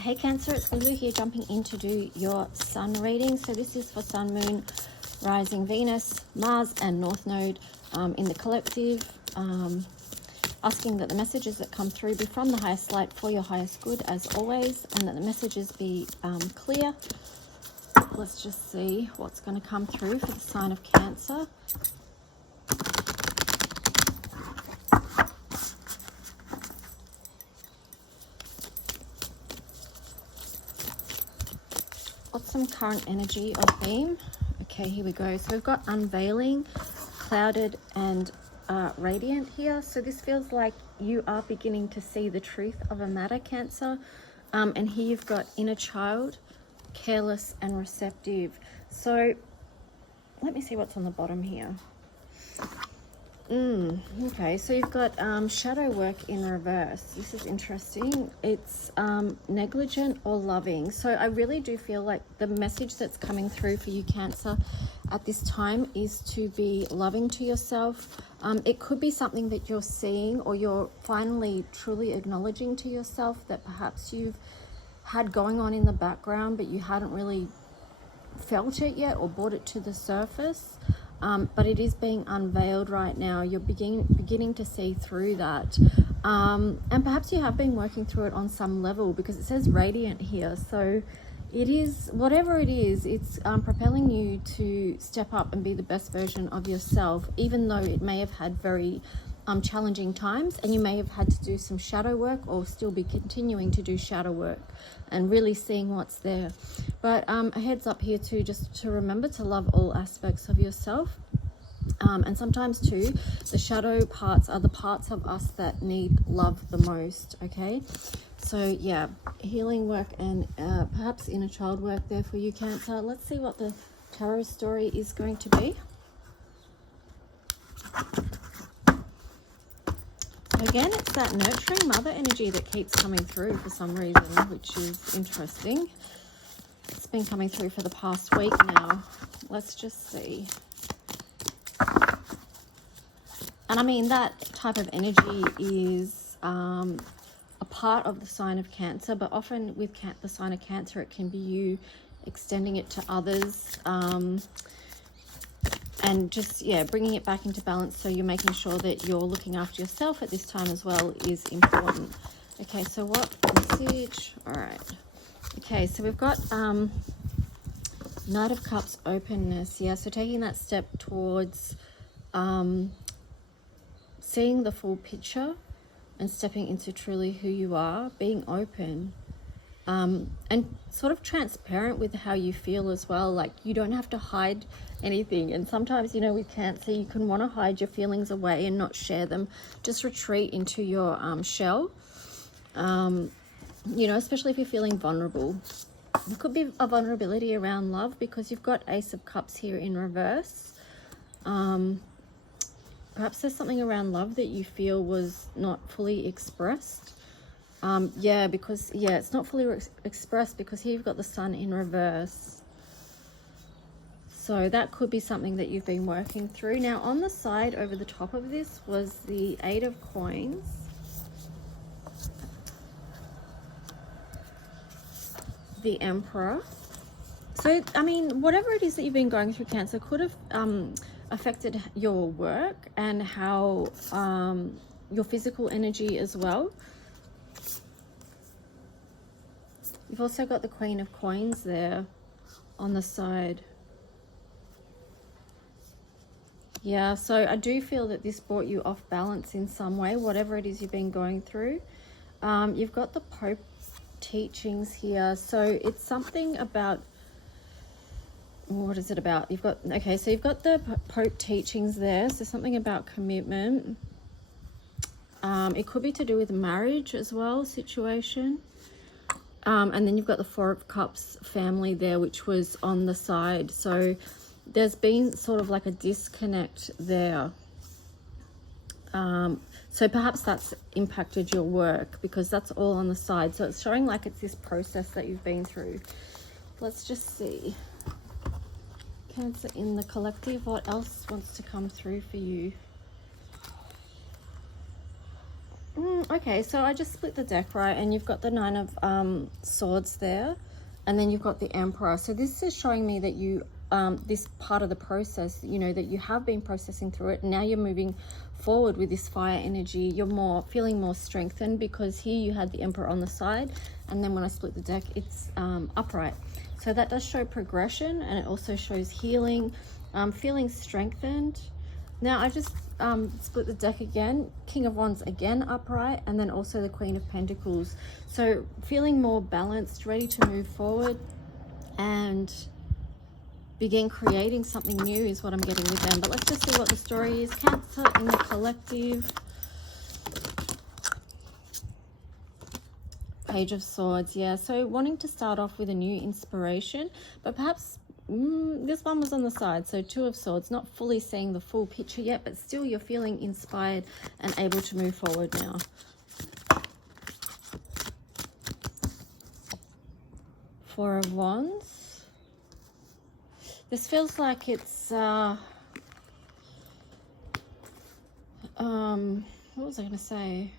Hey Cancer, it's Lulu here, jumping in to do your sun reading. So this is for Sun, Moon, Rising, Venus, Mars and North Node in the collective. Asking that the messages that come through be from the highest light for your highest good as always, and that the messages be clear. Let's just see what's going to come through for the sign of Cancer. What's some current energy or theme? Okay, here we go. So we've got unveiling, clouded and radiant here. So this feels like you are beginning to see the truth of a matter, Cancer. And here you've got inner child, careless and receptive. So let me see what's on the bottom here. Okay, so you've got shadow work in reverse. This is interesting. It's negligent or loving. So I really do feel like the message that's coming through for you, Cancer, at this time is to be loving to yourself. It could be something that you're seeing or you're finally truly acknowledging to yourself that perhaps you've had going on in the background, but you hadn't really felt it yet or brought it to the surface. But it is being unveiled right now. You're beginning to see through that. And perhaps you have been working through it on some level, because it says radiant here. So it is, whatever it is, it's propelling you to step up and be the best version of yourself, even though it may have had very challenging times, and you may have had to do some shadow work or still be continuing to do shadow work and really seeing what's there. But a heads up here too, just to remember to love all aspects of yourself. And sometimes too, the shadow parts are the parts of us that need love the most, okay? So yeah, healing work and perhaps inner child work there for you, Cancer. Let's see what the tarot story is going to be. Again, it's that nurturing mother energy that keeps coming through for some reason, which is interesting. It's been coming through for the past week now. Let's just see. And I mean, that type of energy is a part of the sign of Cancer, but often with the sign of Cancer, it can be you extending it to others. And just, yeah, bringing it back into balance, so you're making sure that you're looking after yourself at this time as well is important. Okay, so what message? All right. Okay, so we've got Knight of Cups, openness. Yeah, so taking that step towards seeing the full picture and stepping into truly who you are, being open. And sort of transparent with how you feel as well. Like, you don't have to hide anything. And sometimes, you know, with Cancer, you can want to hide your feelings away and not share them. Just retreat into your shell. You know, especially if you're feeling vulnerable. It could be a vulnerability around love, because you've got Ace of Cups here in reverse. Perhaps there's something around love that you feel was not fully expressed. Yeah, because, yeah, it's not fully expressed because here you've got the Sun in reverse. So that could be something that you've been working through. Now, on the side over the top of this was the 8 of Coins. The Emperor. So, I mean, whatever it is that you've been going through, Cancer, could have affected your work and how your physical energy as well. You've also got the Queen of Coins there on the side. Yeah, so I do feel that this brought you off balance in some way, whatever it is you've been going through. You've got the Pope teachings here. So it's something about, what is it about? You've got, okay, so you've got the Pope teachings there. So something about commitment. It could be to do with marriage as well, situation. And then you've got the 4 of Cups family there, which was on the side. So there's been sort of like a disconnect there. So perhaps that's impacted your work, because that's all on the side. So it's showing like it's this process that you've been through. Let's just see. Cancer in the collective, what else wants to come through for you? Okay, so I just split the deck, right? And you've got the Nine of Swords there, and then you've got the Emperor. So this is showing me that you, this part of the process, you know, that you have been processing through it. Now you're moving forward with this fire energy. You're feeling more strengthened, because here you had the Emperor on the side, and then when I split the deck, it's upright. So that does show progression, and it also shows healing, feeling strengthened. Now I just split the deck again, King of Wands again upright, and then also the Queen of Pentacles. So feeling more balanced, ready to move forward and begin creating something new is what I'm getting with them. But let's just see what the story is. Cancer in the collective. Page of Swords, yeah. So wanting to start off with a new inspiration, but perhaps this one was on the side. So Two of Swords, not fully seeing the full picture yet, but still you're feeling inspired and able to move forward now. Four of Wands. This feels like it's what was I going to say?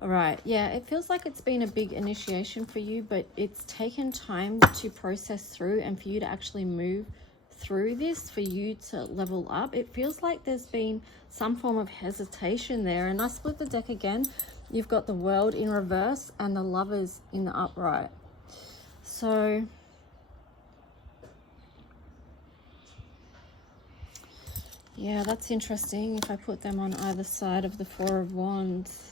All right, yeah, it feels like it's been a big initiation for you, but it's taken time to process through and for you to actually move through this, for you to level up. It feels like there's been some form of hesitation there. And I split the deck again. You've got the World in reverse and the Lovers in the upright. So yeah, that's interesting if I put them on either side of the Four of Wands.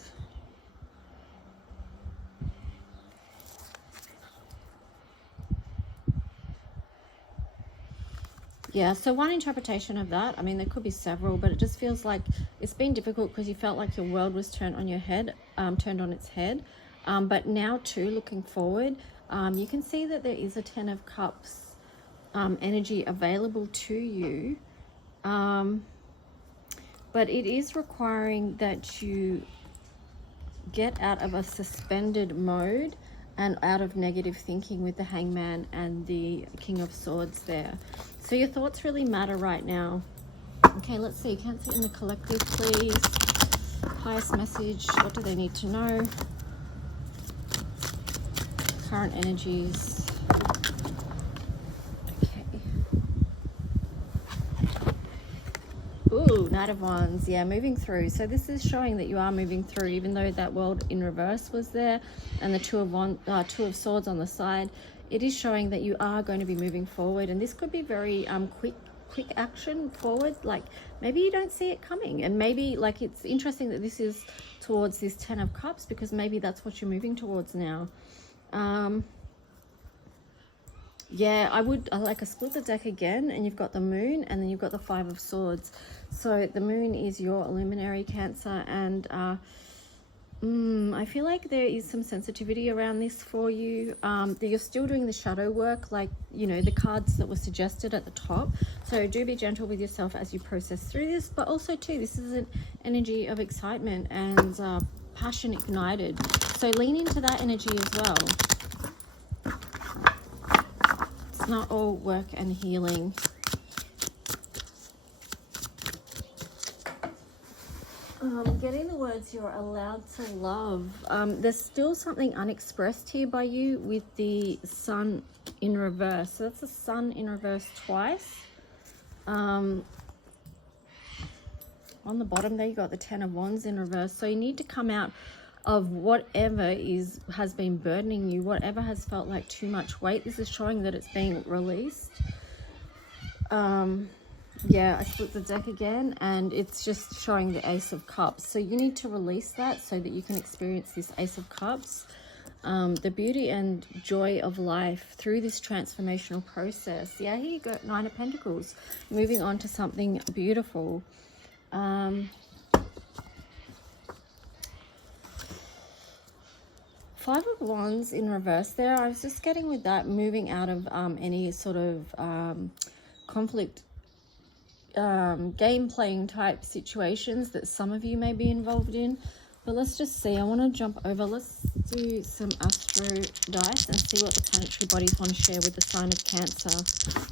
Yeah, so one interpretation of that, I mean, there could be several, but it just feels like it's been difficult because you felt like your world was turned on its head. But now too, looking forward, you can see that there is a Ten of Cups energy available to you. But it is requiring that you get out of a suspended mode and out of negative thinking with the Hangman and the King of Swords there. So your thoughts really matter right now. Okay, let's see. Cancer in the collective, please. Highest message. What do they need to know? Current energies. Okay. Ooh, Knight of Wands. Yeah, moving through. So this is showing that you are moving through, even though that World in reverse was there and the Two of Swords on the side. It is showing that you are going to be moving forward, and this could be very quick action forward. Like maybe you don't see it coming, and maybe like it's interesting that this is towards this Ten of Cups, because maybe that's what you're moving towards now. Yeah, I split the deck again, and you've got the Moon, and then you've got the Five of Swords. So the Moon is your luminary, Cancer, and I feel like there is some sensitivity around this for you, that you're still doing the shadow work, like, you know, the cards that were suggested at the top. So do be gentle with yourself as you process through this, but also too, this is an energy of excitement and passion ignited. So lean into that energy as well. It's not all work and healing. Getting the words you're allowed to love. There's still something unexpressed here by you with the Sun in reverse. So that's the Sun in reverse twice. On the bottom there, you got the Ten of Wands in reverse. So you need to come out of whatever has been burdening you, whatever has felt like too much weight. This is showing that it's being released. Yeah, I split the deck again, and it's just showing the Ace of Cups. So you need to release that so that you can experience this Ace of Cups, the beauty and joy of life through this transformational process. Yeah, here you go, Nine of Pentacles, moving on to something beautiful. Five of Wands in reverse there. I was just getting with that, moving out of any sort of conflict, game playing type situations that some of you may be involved in. But let's just see. I want to jump over. Let's do some astro dice and see what the planetary bodies want to share with the sign of Cancer.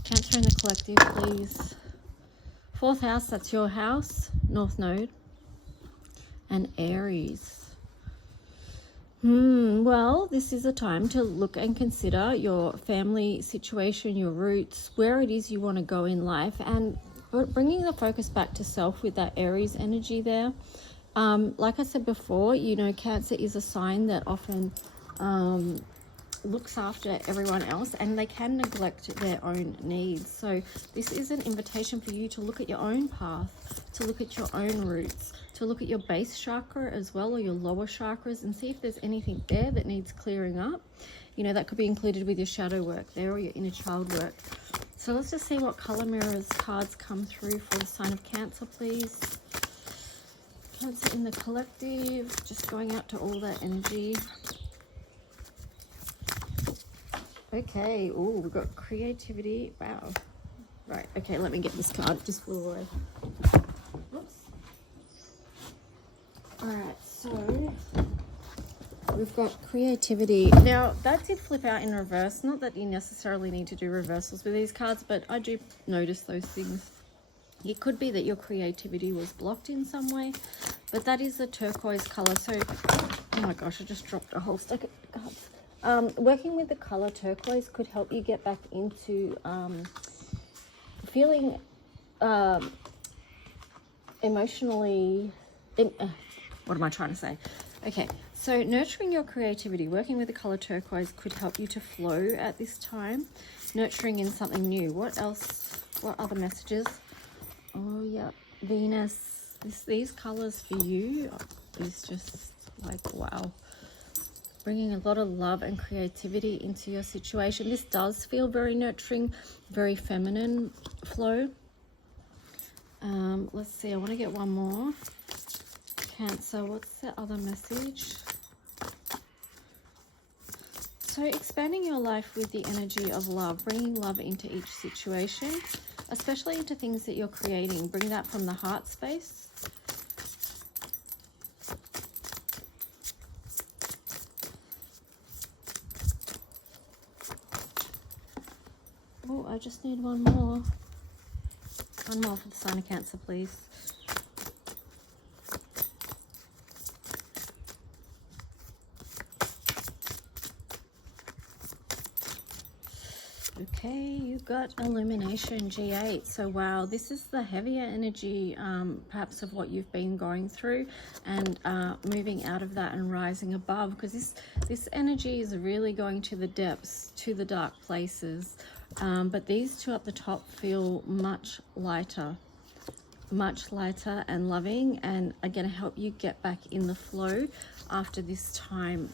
Cancer in the collective, please. Fourth house, that's your house, North Node. and Aries. Well, this is a time to look and consider your family situation, your roots, where it is you want to go in life, and bringing the focus back to self with that Aries energy there. Like I said before, you know, Cancer is a sign that often looks after everyone else, and they can neglect their own needs. So this is an invitation for you to look at your own path, to look at your own roots, to look at your base chakra as well, or your lower chakras, and see if there's anything there that needs clearing up. You know, that could be included with your shadow work there, or your inner child work. So let's just see what color mirrors cards come through for the sign of Cancer, please. Cancer in the collective, just going out to all that energy. Okay, oh, we've got creativity. Wow. Right, okay, let me get this card. Just flew away. Whoops. Alright, so we've got creativity. Now, that did flip out in reverse. Not that you necessarily need to do reversals with these cards, but I do notice those things. It could be that your creativity was blocked in some way, but that is a turquoise color. So, oh my gosh, I just dropped a whole stack of cards. Working with the color turquoise could help you get back into feeling emotionally... what am I trying to say? Okay, so nurturing your creativity, working with the color turquoise could help you to flow at this time. Nurturing in something new. What else? What other messages? Oh, yeah, Venus. These colors for you is just like, wow. Bringing a lot of love and creativity into your situation. This does feel very nurturing, very feminine flow. Let's see, I want to get one more. Cancer, what's the other message? So expanding your life with the energy of love, bringing love into each situation, especially into things that you're creating. Bring that from the heart space. Oh, I just need one more. One more for the sign of Cancer, please. Okay, you got Illumination, G8. So wow, this is the heavier energy perhaps of what you've been going through, and moving out of that and rising above, because this energy is really going to the depths, to the dark places. But these two up the top feel much lighter and loving, and are going to help you get back in the flow after this time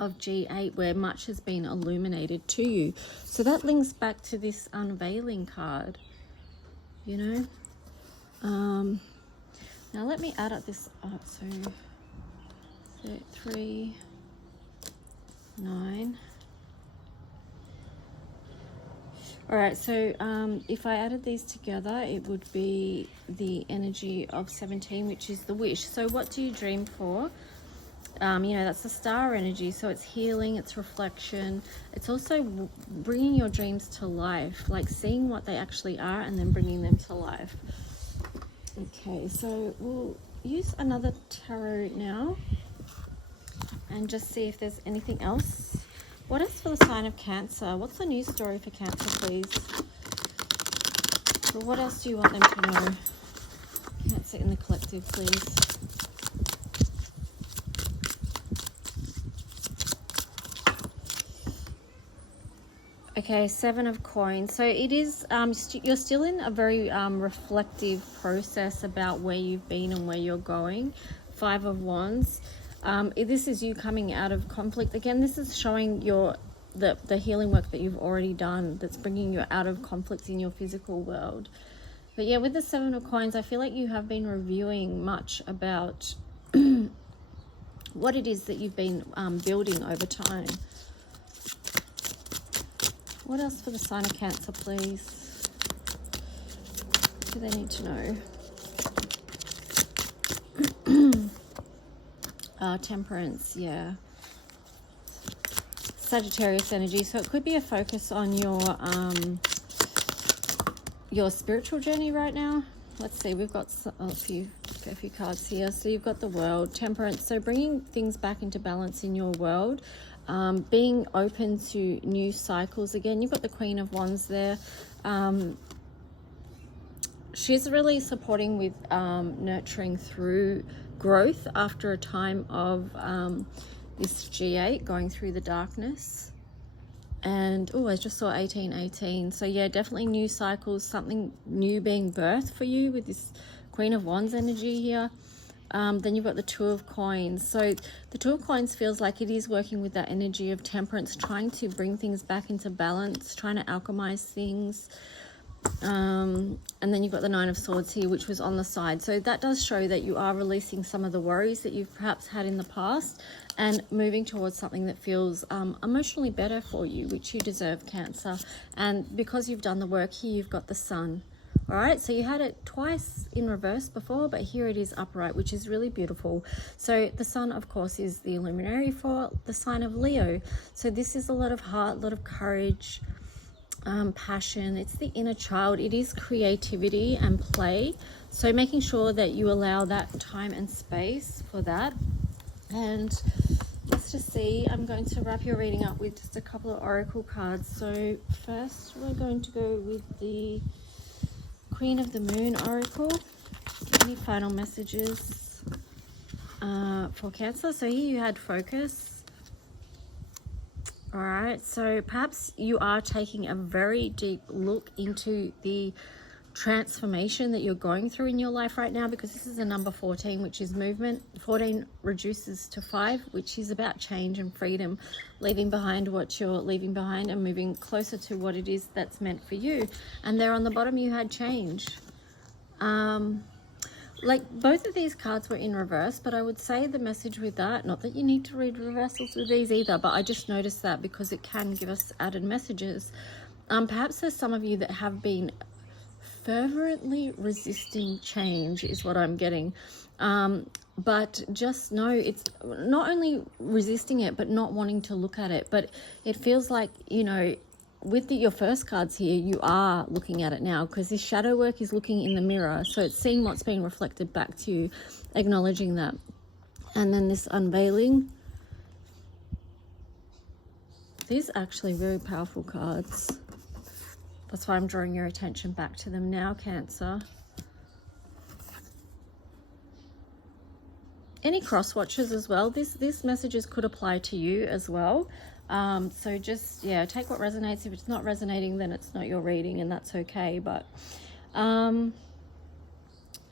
of G8, where much has been illuminated to you. So that links back to this unveiling card, you know. Now let me add up this up. So 3, 9. All right, so if I added these together, it would be the energy of 17, which is the wish. So what do you dream for? You know, that's the star energy. So it's healing, it's reflection. It's also bringing your dreams to life, like seeing what they actually are and then bringing them to life. Okay, so we'll use another tarot now and just see if there's anything else. What is for the sign of Cancer? What's the news story for Cancer, please? So what else do you want them to know? Cancer in the collective, please. Okay, 7 of Coins. So it is, you're still in a very reflective process about where you've been and where you're going. 5 of Wands. This is you coming out of conflict. Again, this is showing the healing work that you've already done, that's bringing you out of conflict in your physical world. But yeah, with the 7 of Coins, I feel like you have been reviewing much about what it is that you've been building over time. What else for the sign of Cancer, please? What do they need to know? Temperance, yeah. Sagittarius energy. So it could be a focus on your spiritual journey right now. let's see, we've got a few cards here. So you've got the World, Temperance, so bringing things back into balance in your world, being open to new cycles. Again, you've got the Queen of Wands there. She's really supporting with nurturing through growth after a time of this G8 going through the darkness. And oh, I just saw 1818. So yeah, definitely new cycles, something new being birthed for you with this Queen of Wands energy here. Then you've got the Two of Coins. So the Two of Coins feels like it is working with that energy of temperance, trying to bring things back into balance, trying to alchemize things. And then you've got the Nine of Swords here, which was on the side. So that does show that you are releasing some of the worries that you've perhaps had in the past and moving towards something that feels emotionally better for you, which you deserve, Cancer. And because you've done the work here, you've got the Sun. All right, so you had it twice in reverse before, but here it is upright, which is really beautiful. So the Sun, of course, is the luminary for the sign of Leo. So this is a lot of heart, a lot of courage, passion. It's the inner child. It is creativity and play. So making sure that you allow that time and space for that. And let's just see, I'm going to wrap your reading up with just a couple of oracle cards. So first we're going to go with the Queen of the Moon oracle. Any final messages for Cancer? So here you had focus. All right, so perhaps you are taking a very deep look into the transformation that you're going through in your life right now, because this is a number 14, which is movement. 14 reduces to 5, which is about change and freedom, leaving behind what you're leaving behind and moving closer to what it is that's meant for you. And there on the bottom you had change. Like both of these cards were in reverse, but I would say the message with that, not that you need to read reversals with these either, but I just noticed that because it can give us added messages. Perhaps there's some of you that have been fervently resisting change is what I'm getting. But just know it's not only resisting it, but not wanting to look at it. But it feels like, you know, with your first cards here, you are looking at it now, because this shadow work is looking in the mirror. So it's seeing what's being reflected back to you, acknowledging that. And then this unveiling. These are actually very powerful cards. That's why I'm drawing your attention back to them now, Cancer. Any cross watchers as well. These messages could apply to you as well. So just, yeah, take what resonates. If it's not resonating, then it's not your reading, and that's okay. But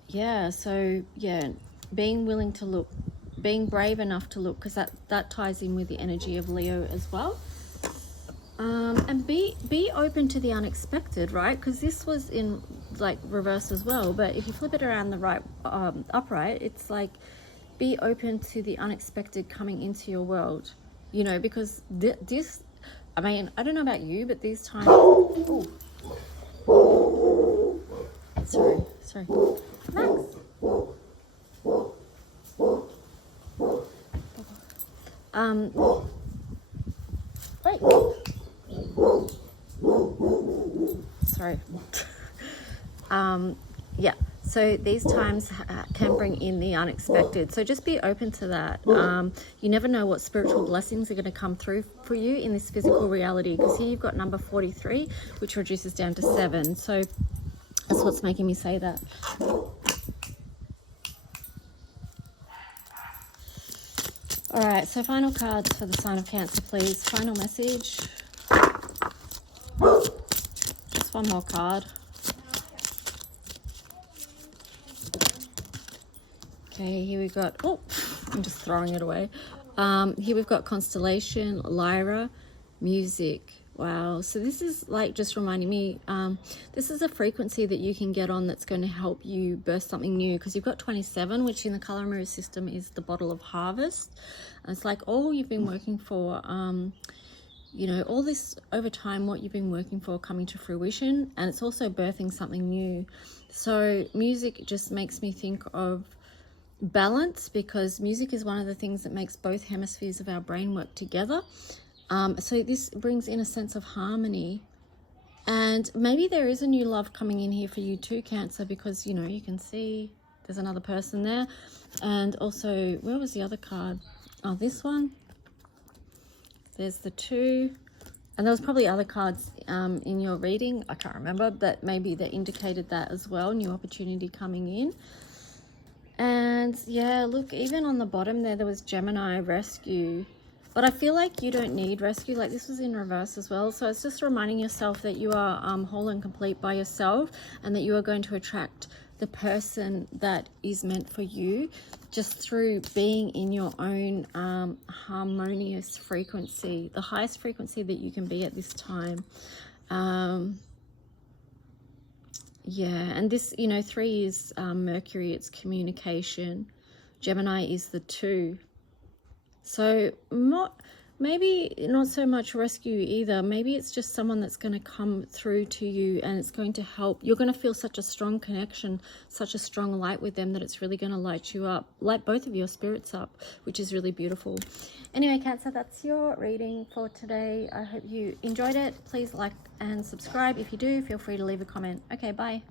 yeah, so yeah, being willing to look, being brave enough to look, because that ties in with the energy of Leo as well. And be open to the unexpected, right? Because this was in like reverse as well, but if you flip it around the right, upright, it's like be open to the unexpected coming into your world, you know, because this, I mean, I don't know about you, but these times, ooh. sorry, Max. Wait. Sorry. Yeah, so these times can bring in the unexpected, so just be open to that. You never know what spiritual blessings are going to come through for you in this physical reality, because here you've got number 43, which reduces down to 7, so that's what's making me say that. All right, so final cards for the sign of Cancer, please. Final message. Just one more card. Okay, here we've got, oh, I'm just throwing it away. Here we've got Constellation, Lyra, Music. Wow, so this is like just reminding me, this is a frequency that you can get on that's going to help you birth something new, because you've got 27, which in the color mirror system is the bottle of harvest. And it's like all you've been working for, you know, all this over time, what you've been working for coming to fruition, and it's also birthing something new. So music just makes me think of balance, because music is one of the things that makes both hemispheres of our brain work together. So this brings in a sense of harmony And maybe there is a new love coming in here for you too, Cancer, because, you know, you can see there's another person there. And also, where was the other card? Oh, this one. There's the 2. And there was probably other cards in your reading. I can't remember, but maybe that indicated that as well. New opportunity coming in. And yeah, look, even on the bottom there was Gemini rescue. But I feel like you don't need rescue. Like, this was in reverse as well. So it's just reminding yourself that you are whole and complete by yourself, and that you are going to attract the person that is meant for you just through being in your own harmonious frequency, the highest frequency that you can be at this time. Yeah, and this, you know, 3 is Mercury, it's communication. Gemini is the 2. So maybe not so much rescue either. Maybe it's just someone that's going to come through to you, and it's going to help. You're going to feel such a strong connection, such a strong light with them, that it's really going to light you up, light both of your spirits up, which is really beautiful. Anyway, Cancer, that's your reading for today. I hope you enjoyed it. Please like and subscribe. If you do, feel free to leave a comment. Okay, bye.